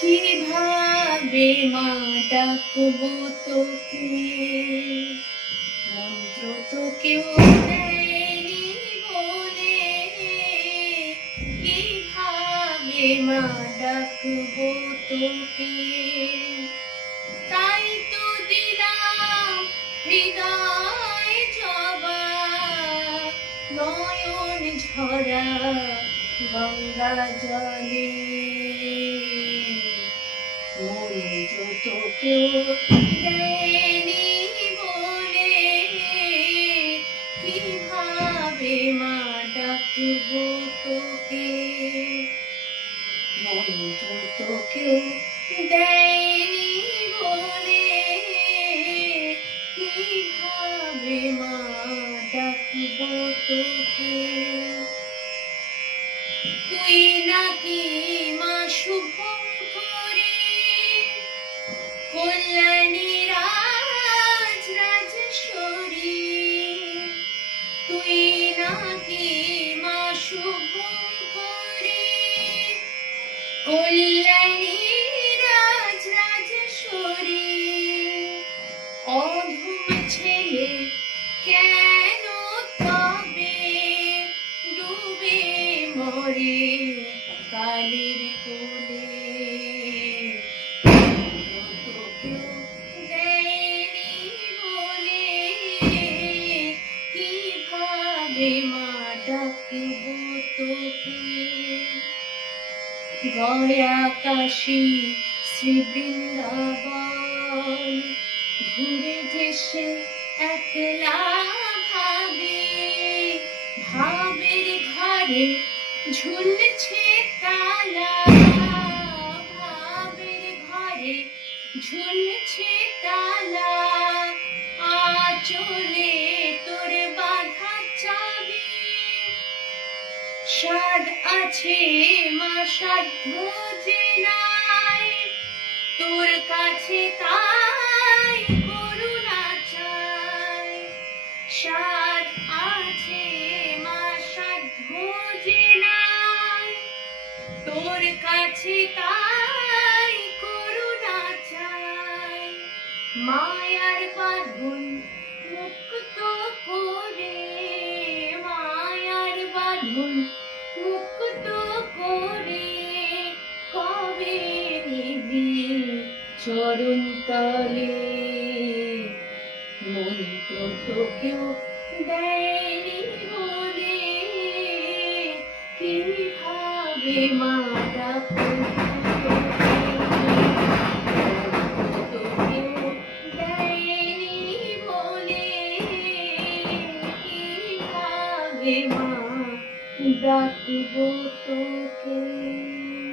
কীভাবে মা ডাকবো তোকে? মন্ত্র তো কেউ দেয়নি বলে। কীভাবে মা ডাকবো তোকে? তাই তো দিলাম হৃদয় জবা। নয়ন ঝরা গঙ্গা জলে। তো বলে কীভাবে মা ডাকবো তোকে? মন্ত্র তো কেউ দেয়নি বলে। কীভাবে মা ডাকবো তুই কল্যাণী রাজ তুই নাকি মা শুভ কল্যাণী রাজ রাজেশ্বরী কেন তবে ডুবে মরে কালির কোলে গয়া কাশী শ্রী বৃন্দাবন ঘুরে যেসে একলা ভাবে ভাবের ঘরে ঝুলছে তালা। ঝুলছে তালা, আচলে তোর বাধা চাবি। সাদ আছে মা সাধ্য যে নাই। তোর কাছে তাই করুণা চাই। সাদ আছে মা সাধ্য যে নাই। তোর কাছে তাই মায়ার বাঁধন মুক্ত করে, মায়ার বাঁধন মুক্ত করে, কবে নিবি চরণ তলে? মন্ত্র তো কেউ দেয়নি বলে, কীভাবে মা रे माँ डाक वो तो के